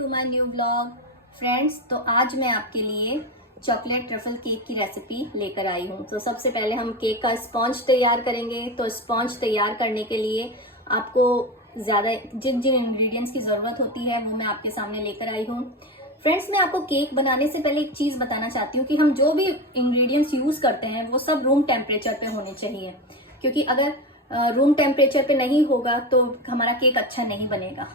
To my new vlog friends. तो आज मैं आपके लिए चॉकलेट ट्रफल केक की रेसिपी लेकर आई हूँ। तो सबसे पहले हम केक का स्पॉन्ज तैयार करेंगे। तो स्पॉन्ज तैयार करने के लिए आपको ज़्यादा जिन जिन इंग्रेडिएंट्स की ज़रूरत होती है वो मैं आपके सामने लेकर आई हूँ। फ्रेंड्स, मैं आपको केक बनाने से पहले एक चीज़ बताना चाहती हूँ कि हम जो भी इंग्रेडिएंट्स यूज़ करते हैं वो सब रूम टेम्परेचर पे होने चाहिए, क्योंकि अगर रूम टेम्परेचर पे नहीं होगा तो हमारा केक अच्छा नहीं बनेगा,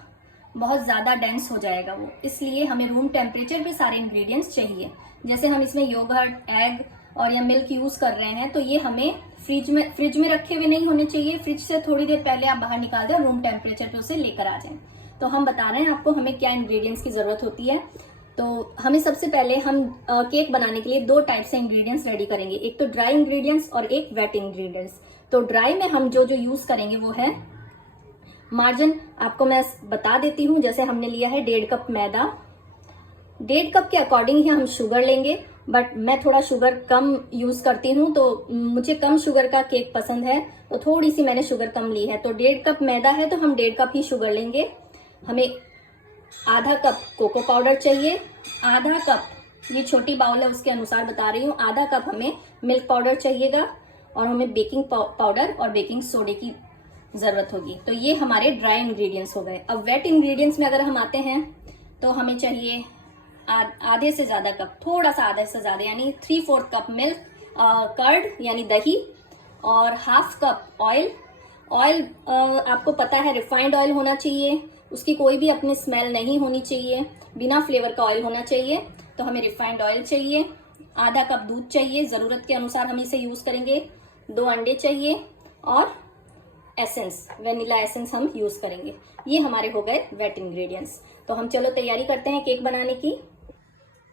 बहुत ज़्यादा डेंस हो जाएगा वो। इसलिए हमें रूम टेम्परेचर पे सारे इंग्रेडिएंट्स चाहिए। जैसे हम इसमें योगर्ट, एग और या मिल्क यूज़ कर रहे हैं तो ये हमें फ्रिज में रखे हुए नहीं होने चाहिए। फ्रिज से थोड़ी देर पहले आप बाहर निकाल दें, रूम टेम्परेचर पे उसे लेकर आ जाएं। तो हम बता रहे हैं आपको हमें क्या इंग्रेडिएंट्स की ज़रूरत होती है। तो हमें सबसे पहले हम केक बनाने के लिए दो टाइप से इंग्रेडिएंट्स रेडी करेंगे, एक तो ड्राई इंग्रेडिएंट्स और एक वेट इंग्रेडिएंट्स। तो ड्राई में हम जो जो यूज़ करेंगे वो है मार्जिन। आपको मैं बता देती हूँ, जैसे हमने लिया है 1.5 कप मैदा, 1.5 कप के अकॉर्डिंग ही हम शुगर लेंगे, बट मैं थोड़ा शुगर कम यूज करती हूँ तो मुझे कम शुगर का केक पसंद है, तो थोड़ी सी मैंने शुगर कम ली है। तो 1.5 कप मैदा है तो हम 1.5 कप ही शुगर लेंगे। हमें आधा कप कोको पाउडर चाहिए, आधा कप, ये छोटी बाउल है उसके अनुसार बता रही हूँ, आधा कप हमें मिल्क पाउडर चाहिएगा, और हमें बेकिंग पाउडर और बेकिंग सोडे की जरूरत होगी। तो ये हमारे ड्राई इंग्रेडिएंट्स हो गए। अब वेट इंग्रेडिएंट्स में अगर हम आते हैं तो हमें चाहिए आधे से ज्यादा कप, थोड़ा सा आधे से ज्यादा यानी 3/4 कप मिल्क, कर्ड यानी दही, और हाफ कप ऑयल। ऑयल आपको पता है रिफाइंड ऑयल होना चाहिए, उसकी कोई भी अपनी स्मेल नहीं होनी चाहिए, बिना फ्लेवर का ऑयल होना चाहिए। तो हमें रिफाइंड ऑयल चाहिए, आधा कप दूध चाहिए, जरूरत के अनुसार हम इसे यूज करेंगे, 2 अंडे चाहिए, और एसेंस, वेनिला एसेंस हम यूज करेंगे। ये हमारे हो गए वेट इंग्रेडिएंट्स। तो हम चलो तैयारी करते हैं केक बनाने की।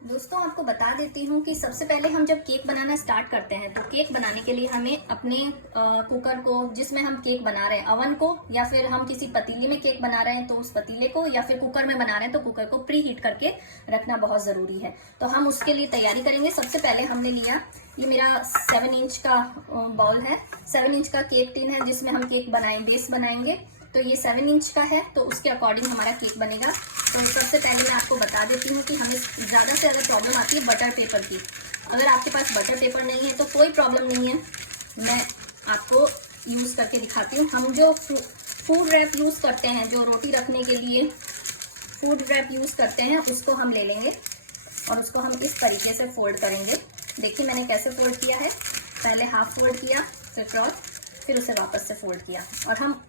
दोस्तों, आपको बता देती हूँ कि सबसे पहले हम जब केक बनाना स्टार्ट करते हैं तो केक बनाने के लिए हमें अपने कुकर को, जिसमें हम केक बना रहे हैं, अवन को, या फिर हम किसी पतीले में केक बना रहे हैं तो उस पतीले को, या फिर कुकर में बना रहे हैं तो कुकर को प्री हीट करके रखना बहुत ज़रूरी है। तो हम उसके लिए तैयारी करेंगे। सबसे पहले हमने लिया, ये मेरा 7 इंच का बाउल है, 7 इंच का केक टिन है जिसमें हम केक बेस बनाएंगे। तो ये 7 इंच का है तो उसके अकॉर्डिंग हमारा केक बनेगा। तो सबसे पहले मैं आपको बता देती हूँ कि हमें ज़्यादा से ज़्यादा प्रॉब्लम आती है बटर पेपर की। अगर आपके पास बटर पेपर नहीं है तो कोई प्रॉब्लम नहीं है, मैं आपको यूज़ करके दिखाती हूँ। हम जो फूड रैप यूज़ करते हैं, जो रोटी रखने के लिए फूड रैप यूज़ करते हैं, उसको हम ले लेंगे और उसको हम इस तरीके से फोल्ड करेंगे। देखिए मैंने कैसे फोल्ड किया है, पहले हाफ फोल्ड किया, फिर क्रॉस, फिर उसे वापस से फोल्ड किया, और हम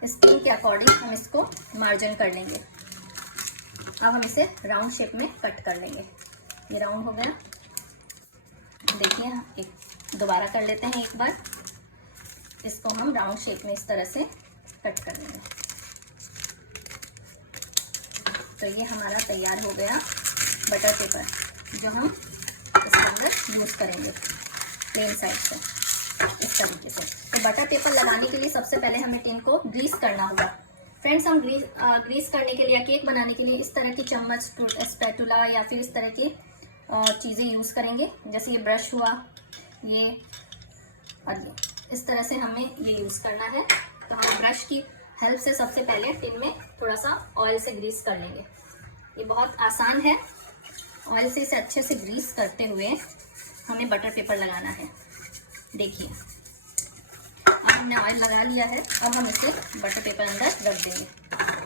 स्टीम के अकॉर्डिंग हम इसको मार्जिन कर लेंगे। अब हम इसे राउंड शेप में कट कर लेंगे। ये राउंड हो गया, देखिए एक दोबारा कर लेते हैं एक बार, इसको हम राउंड शेप में इस तरह से कट कर लेंगे। तो ये हमारा तैयार हो गया बटर पेपर, जो हम इसके अंदर यूज करेंगे प्लेन साइड से इस तरीके से। तो बटर पेपर लगाने के लिए सबसे पहले हमें टिन को ग्रीस करना होगा। फ्रेंड्स, हम ग्रीस करने के लिए, केक बनाने के लिए इस तरह की चम्मच, स्पैटुला या फिर इस तरह की चीज़ें यूज़ करेंगे। जैसे ये ब्रश हुआ, ये और ये, इस तरह से हमें ये यूज़ करना है। तो हम ब्रश की हेल्प से सबसे पहले टिन में थोड़ा सा ऑयल से ग्रीस कर लेंगे। ये बहुत आसान है, ऑयल से इसे अच्छे से ग्रीस करते हुए हमें बटर पेपर लगाना है। देखिए अब हमने ऑयल लगा लिया है, अब हम इसे बटर पेपर अंदर रख देंगे।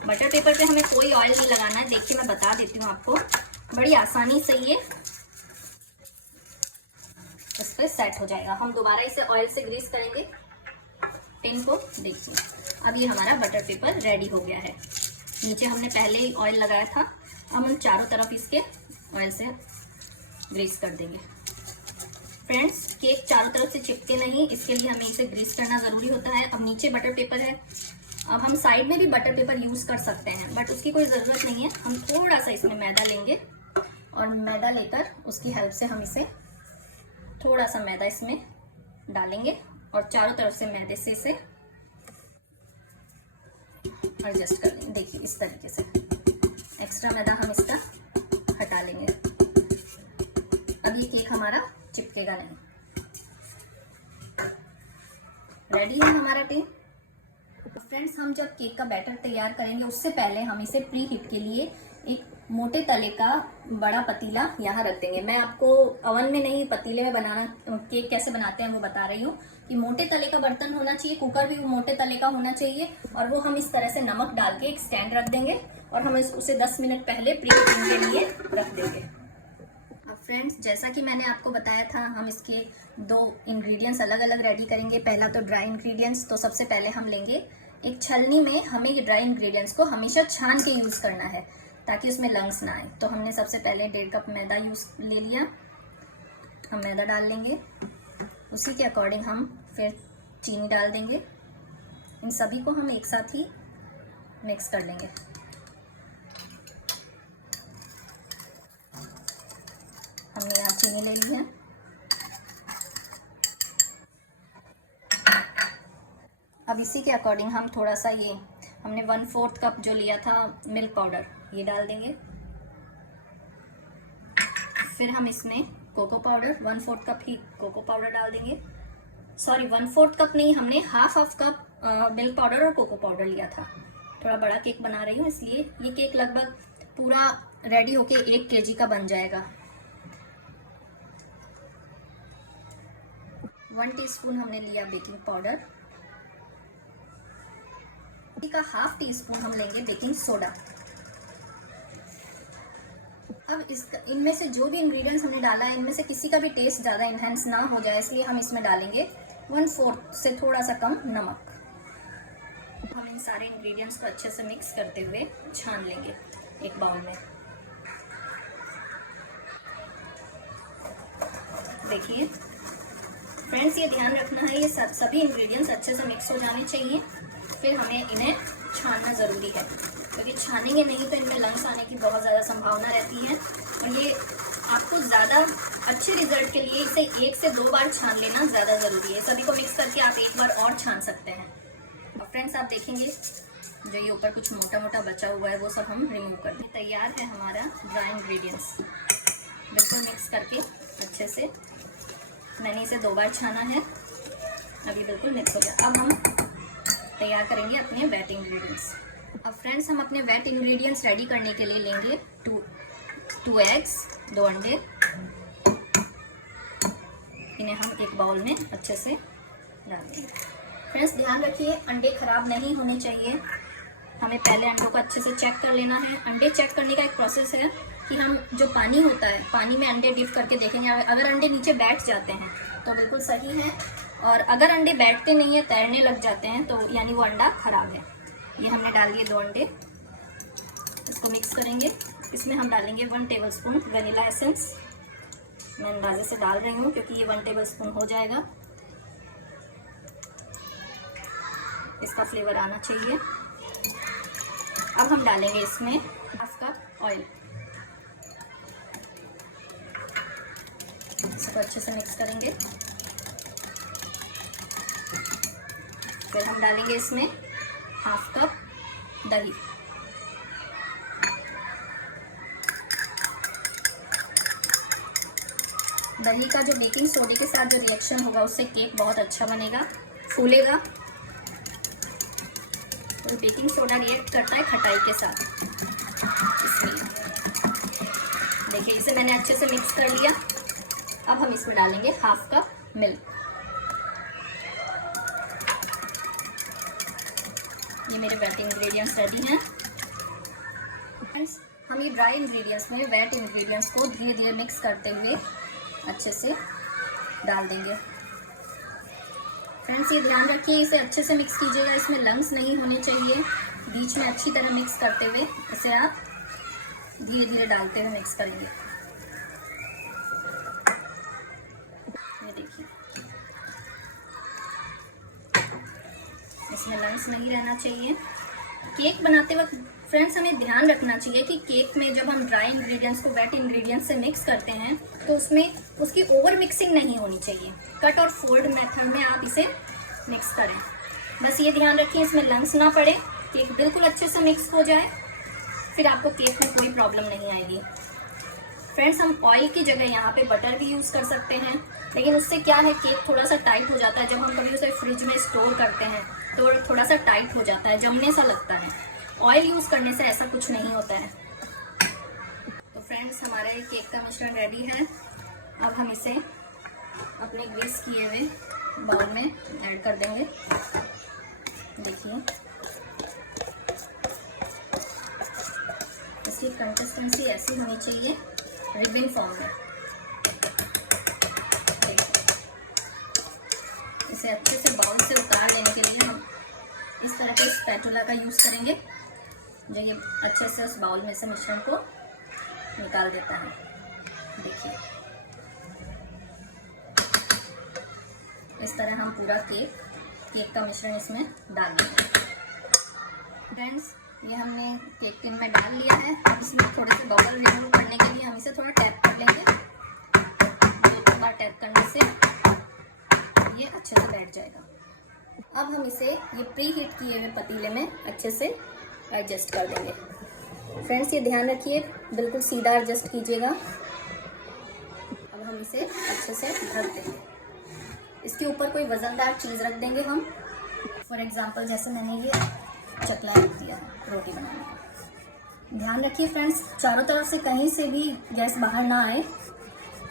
बटर पेपर पे हमें कोई ऑयल नहीं लगाना है। देखिए मैं बता देती हूँ आपको, बड़ी आसानी से ये इस पर सेट हो जाएगा। हम दोबारा इसे ऑयल से ग्रीस करेंगे टिन को। देखिए अब ये हमारा बटर पेपर रेडी हो गया है। नीचे हमने पहले ही ऑयल लगाया था, अब हम चारों तरफ इसके ऑयल से ग्रीस कर देंगे। फ्रेंड्स, केक चारों तरफ से चिपके नहीं, इसके लिए हमें इसे ग्रीस करना ज़रूरी होता है। अब नीचे बटर पेपर है, अब हम साइड में भी बटर पेपर यूज़ कर सकते हैं, बट उसकी कोई ज़रूरत नहीं है। हम थोड़ा सा इसमें मैदा लेंगे, और मैदा लेकर उसकी हेल्प से हम इसे थोड़ा सा मैदा इसमें डालेंगे और चारों तरफ से मैदे से इसे एडजस्ट कर लेंगे। देखिए इस तरीके से एक्स्ट्रा मैदा हम इसका हटा लेंगे। अब ये केक हमारा चिपकेगा नहीं। रेडी है हमारा टिन। फ्रेंड्स, हम जब केक का बैटर तैयार करेंगे उससे पहले हम इसे प्री हीट के लिए एक मोटे तले का बड़ा पतीला यहाँ रख देंगे। मैं आपको ओवन में नहीं, पतीले में बनाना केक कैसे बनाते हैं वो बता रही हूँ कि मोटे तले का बर्तन होना चाहिए, कुकर भी मोटे तले का होना चाहिए। और वो हम इस तरह से नमक डाल के एक स्टैंड रख देंगे और हम उसे 10 मिनट पहले प्री हीटिंग के लिए रख देंगे। अब फ्रेंड्स, जैसा कि मैंने आपको बताया था, हम इसके 2 इंग्रेडिएंट्स अलग अलग रेडी करेंगे। पहला तो ड्राई इंग्रेडिएंट्स, तो सबसे पहले हम लेंगे एक छलनी में, हमें ये ड्राई इंग्रेडिएंट्स को हमेशा छान के यूज़ करना है ताकि उसमें लंग्स ना आए। तो हमने सबसे पहले 1.5 कप मैदा ले लिया। हम मैदा डाल लेंगे, उसी के अकॉर्डिंग हम फिर चीनी डाल देंगे। इन सभी को हम एक साथ ही मिक्स कर लेंगे। हमने यहाँ चीनी ले ली है। अब इसी के अकॉर्डिंग हम थोड़ा सा ये हमने 1/4 कप जो लिया था मिल्क पाउडर, ये डाल देंगे। फिर हम इसमें कोको पाउडर 1/4 कप ही कोको पाउडर डाल देंगे। सॉरी, 1/4 कप नहीं, हमने हाफ कप मिल्क पाउडर और कोको पाउडर लिया था। थोड़ा बड़ा केक बना रही हूँ इसलिए ये केक लगभग पूरा रेडी होके 1 kg का बन जाएगा। 1 टीस्पून हमने लिया बेकिंग पाउडर, का 1/2 टीस्पून हम लेंगे बेकिंग सोडा। अब इनमें से जो भी इंग्रेडिएंट्स हमने डाला है, इनमें से किसी का भी टेस्ट ज़्यादा इनहेंस ना हो जाए, इसलिए हम इसमें डालेंगे 1/4 से थोड़ा सा कम नमक। हम इन सारे इंग्रेडिएंट्स को अच्छे से मिक्स करते हुए छान लेंगे एक बाउल में। देखिए फ्रेंड्स, ये ध्यान रखना है, ये सभी इंग्रेडिएंट्स अच्छे से मिक्स हो जाने चाहिए। फिर हमें इन्हें छानना ज़रूरी है, क्योंकि छानेंगे नहीं तो इनमें लंग्स आने की बहुत ज़्यादा संभावना रहती है। और ये आपको ज़्यादा अच्छे रिजल्ट के लिए इसे 1 से 2 बार छान लेना ज़्यादा ज़रूरी है। सभी को मिक्स करके आप एक बार और छान सकते हैं। और फ्रेंड्स, आप देखेंगे जो ये ऊपर कुछ मोटा मोटा बचा हुआ है वो सब हम रिमूव कर दें। तैयार है हमारा ड्राई इंग्रेडिएंट्स। बिल्कुल मिक्स करके अच्छे से मैंने इसे 2 बार छाना है, अभी बिल्कुल मिक्स हो गया। अब हम तैयार करेंगे अपने वेट इंग्रेडिएंट्स। अब फ्रेंड्स, हम अपने वेट इंग्रेडिएंट्स रेडी करने के लिए लेंगे 2 एग्स, 2 अंडे। इन्हें हम एक बाउल में अच्छे से डाल देंगे। फ्रेंड्स, ध्यान रखिए अंडे खराब नहीं होने चाहिए। हमें पहले अंडों को अच्छे से चेक कर लेना है। अंडे चेक करने का एक प्रोसेस है कि हम जो पानी होता है, पानी में अंडे डिप करके देखेंगे। अगर अंडे नीचे बैठ जाते हैं तो बिल्कुल सही है, और अगर अंडे बैठते नहीं है, तैरने लग जाते हैं, तो यानी वो अंडा खराब है। ये हमने डाल दिए 2 अंडे, इसको मिक्स करेंगे। इसमें हम डालेंगे 1 टेबलस्पून वनीला एसेंस। मैं अंदाजे से डाल रही हूँ क्योंकि ये 1 टेबलस्पून हो जाएगा, इसका फ्लेवर आना चाहिए। अब हम डालेंगे इसमें 1/2 कप ऑयल। इसको अच्छे से मिक्स करेंगे। फिर हम डालेंगे इसमें 1/2 कप दही। दही का जो बेकिंग सोडे के साथ जो रिएक्शन होगा उससे केक बहुत अच्छा बनेगा, फूलेगा। और बेकिंग सोडा रिएक्ट करता है खटाई के साथ, इसलिए देखिए इसे मैंने अच्छे से मिक्स कर लिया। अब हम इसमें डालेंगे 1/2 कप मिल्क। ये मेरे वेट इंग्रेडिएंट्स रेडी हैं। फ्रेंड्स, हम ये ड्राई इंग्रेडिएंट्स में वेट इंग्रेडिएंट्स को धीरे धीरे मिक्स करते हुए अच्छे से डाल देंगे। फ्रेंड्स, ये ध्यान रखिए, इसे अच्छे से मिक्स कीजिएगा, इसमें लंग्स नहीं होने चाहिए। बीच में अच्छी तरह मिक्स करते हुए इसे आप धीरे धीरे डालते हुए मिक्स करेंगे। ये देखिए, इसमें लंग्स नहीं रहना चाहिए। केक बनाते वक्त फ्रेंड्स हमें ध्यान रखना चाहिए कि केक में जब हम ड्राई इंग्रेडिएंट्स को वेट इंग्रेडिएंट्स से मिक्स करते हैं तो उसमें उसकी ओवर मिक्सिंग नहीं होनी चाहिए। कट और फोल्ड मेथड में आप इसे मिक्स करें। बस ये ध्यान रखिए इसमें लंग्स ना पड़े, केक बिल्कुल अच्छे से मिक्स हो जाए, फिर आपको केक में कोई प्रॉब्लम नहीं आएगी। फ्रेंड्स, हम ऑयल की जगह यहाँ पे बटर भी यूज़ कर सकते हैं, लेकिन उससे क्या है केक थोड़ा सा टाइट हो जाता है जब हम कभी उसे फ्रिज में स्टोर करते हैं। तो थोड़ा सा टाइट हो जाता है, जमने सा लगता है। ऑयल यूज करने से ऐसा कुछ नहीं होता है। तो फ्रेंड्स, हमारा ये केक का मिश्रण रेडी है। अब हम इसे अपने ग्रीस किए हुए बाउल में ऐड कर देंगे। देखिए, इसकी कंसिस्टेंसी ऐसी होनी चाहिए, रिबिन फॉर्म में। इसे अच्छे से बाउल से उतार लेने के लिए हम इस तरह के स्पैटुला का यूज करेंगे, जो ये अच्छे से उस बाउल में से मिश्रण को निकाल देता है। देखिए, इस तरह हम पूरा केक का मिश्रण इसमें डाल देंगे। फ्रेंड्स, ये हमने केक टिन में डाल लिया है। अब इसमें थोड़े से बबल रिमूव करने के लिए हम इसे थोड़ा टैप कर लेंगे। 2-3 बार टैप करने से ये अच्छे से बैठ जाएगा। अब हम इसे ये प्री हीट किए हुए पतीले में अच्छे से एडजस्ट कर देंगे। फ्रेंड्स, ये ध्यान रखिए, बिल्कुल सीधा एडजस्ट कीजिएगा। अब हम इसे अच्छे से ढक देंगे। इसके ऊपर कोई वजनदार चीज़ रख देंगे हम। फॉर एग्जांपल, जैसे मैंने ये चकला रख दिया है रोटी बनाने का। ध्यान रखिए फ्रेंड्स, चारों तरफ से कहीं से भी गैस बाहर ना आए,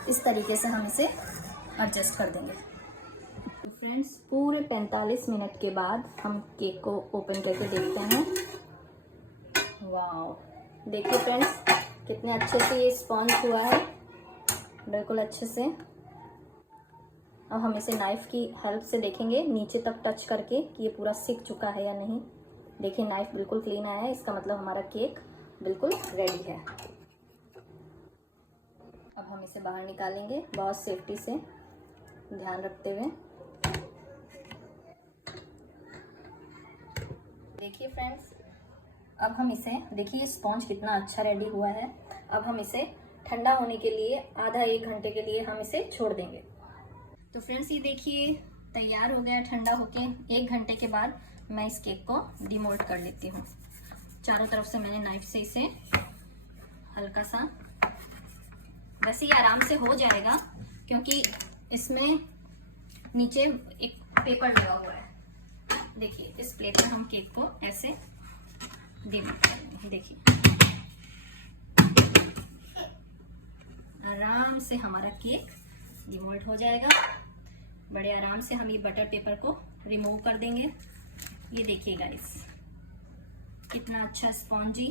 इस तरीके से हम इसे एडजस्ट कर देंगे। तो फ्रेंड्स, पूरे 45 मिनट के बाद हम केक को ओपन करके देखते हैं। वाओ, देखिए फ्रेंड्स, कितने अच्छे से ये स्पॉन्ज हुआ है, बिल्कुल अच्छे से। अब हम इसे नाइफ की हेल्प से देखेंगे नीचे तक टच करके कि ये पूरा सिक चुका है या नहीं। देखिए, नाइफ बिल्कुल क्लीन आया है, इसका मतलब हमारा केक बिल्कुल रेडी है। अब हम इसे बाहर निकालेंगे बहुत सेफ्टी से, ध्यान रखते हुए। देखिए फ्रेंड्स, अब हम इसे, देखिए स्पॉन्ज कितना अच्छा रेडी हुआ है। अब हम इसे ठंडा होने के लिए आधा 1 घंटे के लिए हम इसे छोड़ देंगे। तो फ्रेंड्स, ये देखिए तैयार हो गया ठंडा होके। 1 घंटे के बाद मैं इस केक को डिमोल्ड कर लेती हूँ। चारों तरफ से मैंने नाइफ से इसे हल्का सा, वैसे ये आराम से हो जाएगा क्योंकि इसमें नीचे एक पेपर लगा हुआ है। देखिए, इस प्लेट में हम केक को ऐसे डिमोल्ड कर लेंगे। देखिए, आराम से हमारा केक डिमोल्ड हो जाएगा। बड़े आराम से हम ये बटर पेपर को रिमूव कर देंगे। ये देखिए गाइस, कितना अच्छा स्पॉन्जी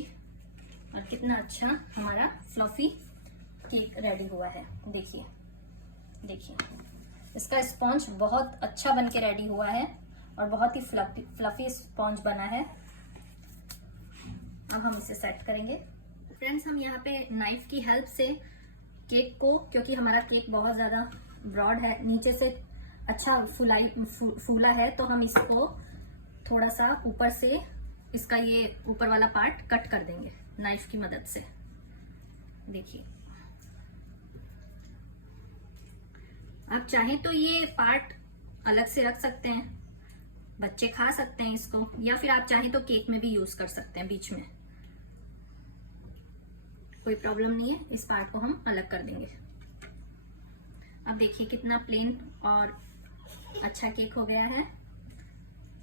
और कितना अच्छा हमारा फ्लफी केक रेडी हुआ है। देखिए देखिए, इसका स्पॉन्ज बहुत अच्छा बन के रेडी हुआ है और बहुत ही फ्लफी स्पॉन्ज बना है। अब हम इसे सेट करेंगे। फ्रेंड्स, हम यहाँ पे नाइफ की हेल्प से केक को, क्योंकि हमारा केक बहुत ज़्यादा ब्रॉड है, नीचे से अच्छा फूला है, तो हम इसको थोड़ा सा ऊपर से, इसका ये ऊपर वाला पार्ट कट कर देंगे नाइफ की मदद से। देखिए, आप चाहें तो ये पार्ट अलग से रख सकते हैं, बच्चे खा सकते हैं इसको, या फिर आप चाहें तो केक में भी यूज कर सकते हैं बीच में, कोई प्रॉब्लम नहीं है। इस पार्ट को हम अलग कर देंगे। अब देखिए कितना प्लेन और अच्छा केक हो गया है।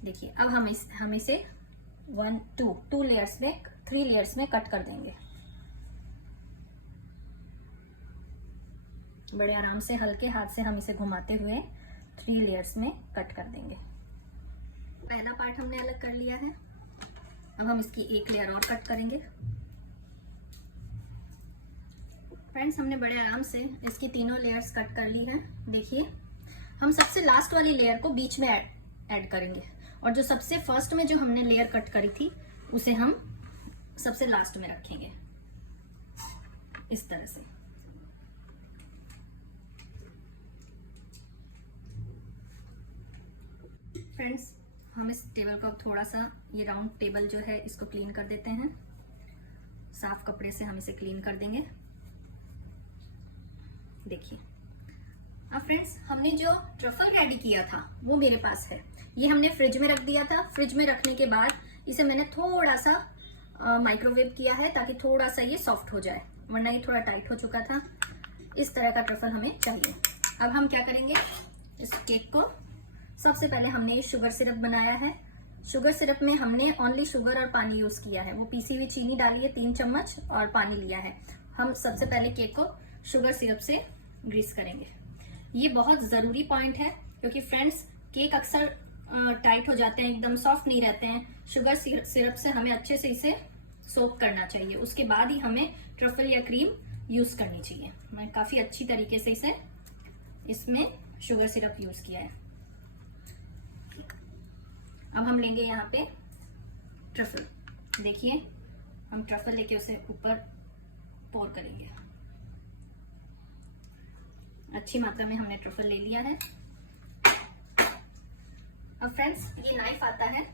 देखिए, अब हम इसे 2 लेयर्स में, 3 लेयर्स में कट कर देंगे। बड़े आराम से हल्के हाथ से हम इसे घुमाते हुए 3 लेयर्स में कट कर देंगे। पहला पार्ट हमने अलग कर लिया है। अब हम इसकी 1 लेयर और कट करेंगे। फ्रेंड्स, हमने बड़े आराम से इसकी तीनों लेयर्स कट कर ली हैं। देखिए, हम सबसे लास्ट वाली लेयर को बीच में ऐड करेंगे और जो सबसे फर्स्ट में जो हमने लेयर कट करी थी उसे हम सबसे लास्ट में रखेंगे, इस तरह से। फ्रेंड्स, हम इस टेबल को अब थोड़ा सा, ये राउंड टेबल जो है इसको क्लीन कर देते हैं। साफ कपड़े से हम इसे क्लीन कर देंगे। देखिए, अब फ्रेंड्स, हमने जो ट्रफल रेडी किया था वो मेरे पास है। ये हमने फ्रिज में रख दिया था। फ्रिज में रखने के बाद इसे मैंने थोड़ा सा माइक्रोवेव किया है ताकि थोड़ा सा ये सॉफ्ट हो जाए, वरना ये थोड़ा टाइट हो चुका था। इस तरह का ट्रफल हमें चाहिए। अब हम क्या करेंगे, इस केक को, सबसे पहले हमने ये शुगर सिरप बनाया है शुगर सिरप में हमने ओनली शुगर और पानी यूज किया है। वो पीसी हुई चीनी डाली है 3 चम्मच और पानी लिया है। हम सबसे पहले केक को शुगर सिरप से ग्रीस करेंगे। ये बहुत जरूरी पॉइंट है क्योंकि फ्रेंड्स केक अक्सर टाइट हो जाते हैं, एकदम सॉफ्ट नहीं रहते हैं। शुगर सिरप से हमें अच्छे से इसे सोक करना चाहिए, उसके बाद ही हमें ट्रफल या क्रीम यूज करनी चाहिए। मैं काफी अच्छी तरीके से इसे इसमें शुगर सिरप यूज किया है। अब हम लेंगे यहाँ पे ट्रफल। देखिए हम ट्रफल लेके उसे ऊपर पोर करेंगे। अच्छी मात्रा में हमने ट्रफल ले लिया है। अब फ्रेंड्स ये नाइफ आता है,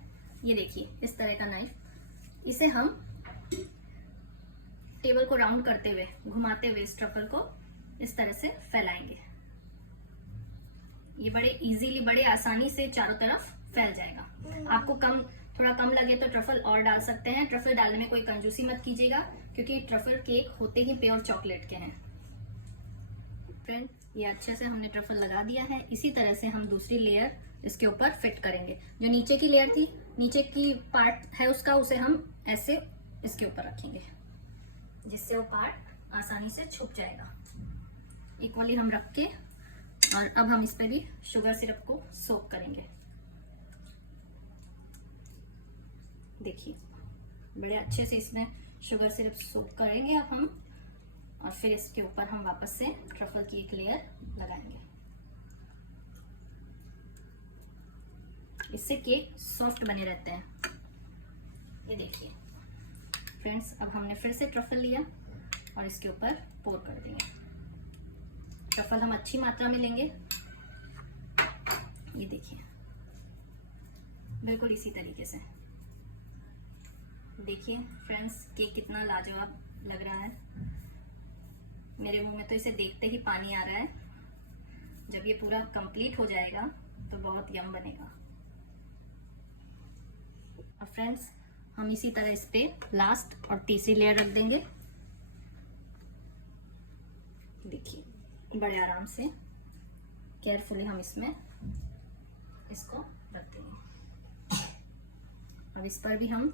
ये देखिए इस तरह का नाइफ। इसे हम टेबल को राउंड करते हुए, घुमाते हुए इस ट्रफल को इस तरह से फैलाएंगे। ये बड़े इजीली, बड़े आसानी से चारों तरफ फैल जाएगा। आपको थोड़ा कम लगे तो ट्रफल और डाल सकते हैं। ट्रफल डालने में कोई कंजूसी मत कीजिएगा क्योंकि ट्रफल केक होते ही प्योर चॉकलेट के हैं। फ्रेंड ये अच्छे से हमने ट्रफल लगा दिया है। इसी तरह से हम दूसरी लेयर इसके ऊपर फिट करेंगे। जो नीचे की लेयर थी, नीचे की पार्ट है उसका, उसे हम ऐसे इसके ऊपर रखेंगे जिससे वो पार्ट आसानी से छुप जाएगा। इक्वली हम रख के और अब हम इस पे भी शुगर सिरप को सोक करेंगे। देखिए बड़े अच्छे से इसमें शुगर सिरप सोक करेंगे अब हम, और फिर इसके ऊपर हम वापस से ट्रफल की एक लेयर लगाएंगे। इससे केक सॉफ्ट बने रहते हैं। ये देखिए फ्रेंड्स, अब हमने फिर से ट्रफल लिया और इसके ऊपर पोर कर देंगे। ट्रफल हम अच्छी मात्रा में लेंगे। ये देखिए बिल्कुल इसी तरीके से। देखिए फ्रेंड्स केक कितना लाजवाब लग रहा है। मेरे मुंह में तो इसे देखते ही पानी आ रहा है। जब ये पूरा कंप्लीट हो जाएगा तो बहुत यम बनेगा। और फ्रेंड्स हम इसी तरह इस पे लास्ट और तीसरी लेयर रख देंगे। देखिए बड़े आराम से केयरफुली हम इसमें इसको रख देंगे। और इस पर भी हम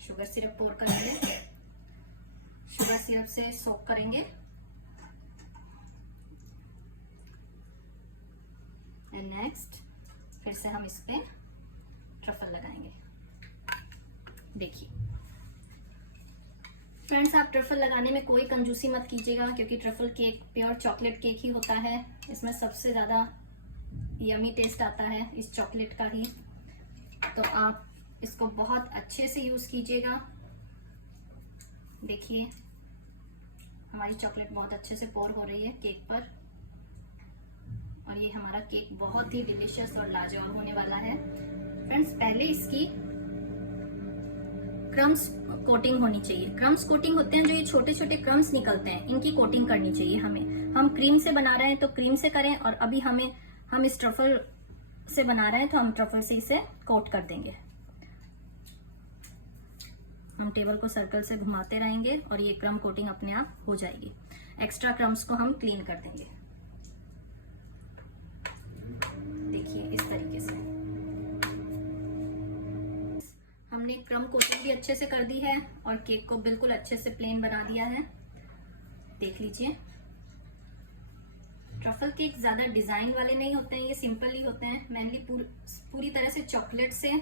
शुगर सिरप पोर करेंगे। शुगर सिरप से सोक करेंगे। एंड नेक्स्ट फिर से हम इस पे ट्रफल लगाएंगे। देखिए फ्रेंड्स, आप ट्रफल लगाने में कोई कंजूसी मत कीजिएगा क्योंकि truffle cake pure chocolate cake ही होता है। इसमें सबसे ज़्यादा यमी टेस्ट आता है इस चॉकलेट का ही। तो आप इसको बहुत अच्छे से यूज़ कीजिएगा। देखिए हमारी चॉकलेट बहुत अच्छे से पोर हो रही है केक पर, और ये हमारा केक बहुत ही डिलीशियस और लाजवाब होने वाला है। फ्रेंड्स पहले इसकी क्रम्स कोटिंग होनी चाहिए। क्रम्स कोटिंग होते हैं जो ये छोटे छोटे क्रम्स निकलते हैं, इनकी कोटिंग करनी चाहिए हमें। हम क्रीम से बना रहे हैं तो क्रीम से करें, और अभी हम इस ट्रफल से बना रहे हैं तो हम ट्रफल से इसे कोट कर देंगे। हम टेबल को सर्कल से घुमाते रहेंगे और ये क्रम कोटिंग अपने आप हो जाएगी। एक्स्ट्रा क्रम्स को हम क्लीन कर देंगे। देखिए इस तरीके से हमने क्रम कोटिंग भी अच्छे से कर दी है और केक को बिल्कुल अच्छे से प्लेन बना दिया है। देख लीजिए ट्रफल केक ज्यादा डिजाइन वाले नहीं होते हैं, ये सिंपल ही होते हैं। मेनली पूरी तरह से चॉकलेट से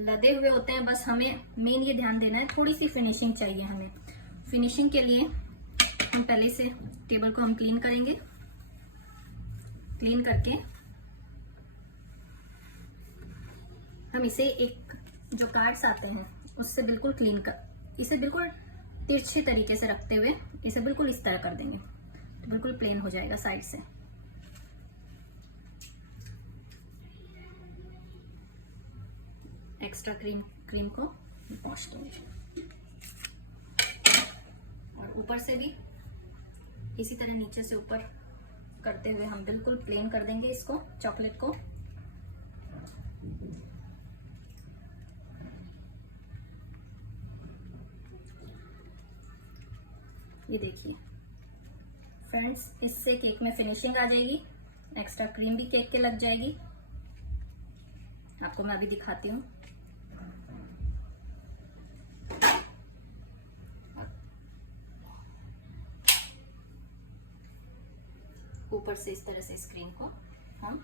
लदे हुए होते हैं। बस हमें मेन ये ध्यान देना है, थोड़ी सी फिनिशिंग चाहिए हमें। फिनिशिंग के लिए हम पहले से टेबल को हम क्लीन करेंगे। क्लीन करके हम इसे एक जो कार्ड्स आते हैं उससे बिल्कुल इसे बिल्कुल तिरछे तरीके से रखते हुए इसे बिल्कुल इस तरह कर देंगे तो बिल्कुल प्लेन हो जाएगा साइड से। एक्स्ट्रा क्रीम को वॉश करेंगे और ऊपर से भी इसी तरह नीचे से ऊपर करते हुए हम बिल्कुल प्लेन कर देंगे इसको, चॉकलेट को। ये देखिए फ्रेंड्स, इससे केक में फिनिशिंग आ जाएगी, एक्स्ट्रा क्रीम भी केक के लग जाएगी। आपको मैं अभी दिखाती हूँ। ऊपर से इस तरह से स्क्रीन को हम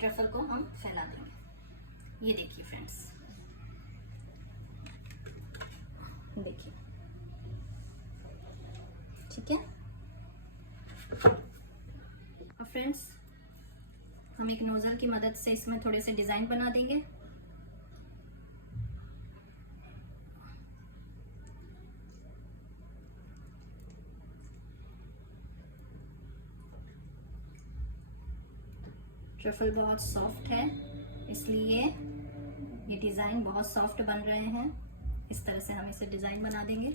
ट्रफल को हम फैला देंगे। ये देखिए फ्रेंड्स, देखिए, ठीक है। और फ्रेंड्स हम एक नोजल की मदद से इसमें थोड़े से डिजाइन बना देंगे। ट्रफल बहुत सॉफ्ट है, इसलिए ये डिजाइन बहुत सॉफ्ट बन रहे हैं। इस तरह से हम इसे डिजाइन बना देंगे।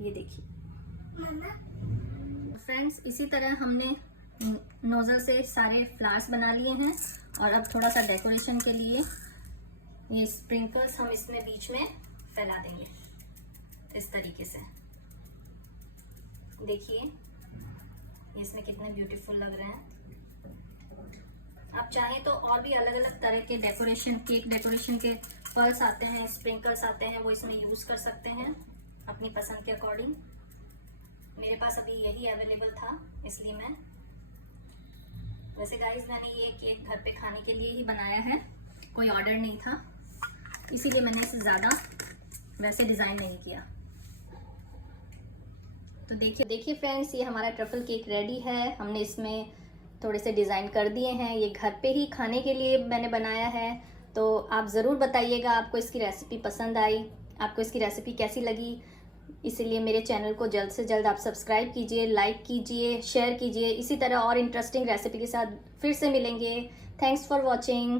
ये देखिए फ्रेंड्स, इसी तरह हमने नोजल से सारे फ्लावर्स बना लिए हैं। और अब थोड़ा सा डेकोरेशन के लिए ये स्प्रिंकल्स हम इसमें बीच में फैला देंगे इस तरीके से। देखिए इसमें कितने ब्यूटीफुल लग रहे हैं। आप चाहें तो और भी अलग अलग तरह के डेकोरेशन, केक डेकोरेशन के पर्ल्स आते हैं, स्प्रिंकल्स आते हैं, वो इसमें यूज कर सकते हैं अपनी पसंद के अकॉर्डिंग। मेरे पास अभी यही अवेलेबल था, इसलिए मैं, वैसे गाइस मैंने ये केक घर पे खाने के लिए ही बनाया है, कोई ऑर्डर नहीं था, इसीलिए मैंने इसे ज़्यादा वैसे डिज़ाइन नहीं किया। तो देखिए फ्रेंड्स, ये हमारा ट्रफल केक रेडी है। हमने इसमें थोड़े से डिज़ाइन कर दिए हैं। ये घर पे ही खाने के लिए मैंने बनाया है। तो आप ज़रूर बताइएगा आपको इसकी रेसिपी पसंद आई, आपको इसकी रेसिपी कैसी लगी। इसीलिए मेरे चैनल को जल्द से जल्द आप सब्सक्राइब कीजिए, लाइक कीजिए, शेयर कीजिए। इसी तरह और इंटरेस्टिंग रेसिपी के साथ फिर से मिलेंगे। Thanks for watching.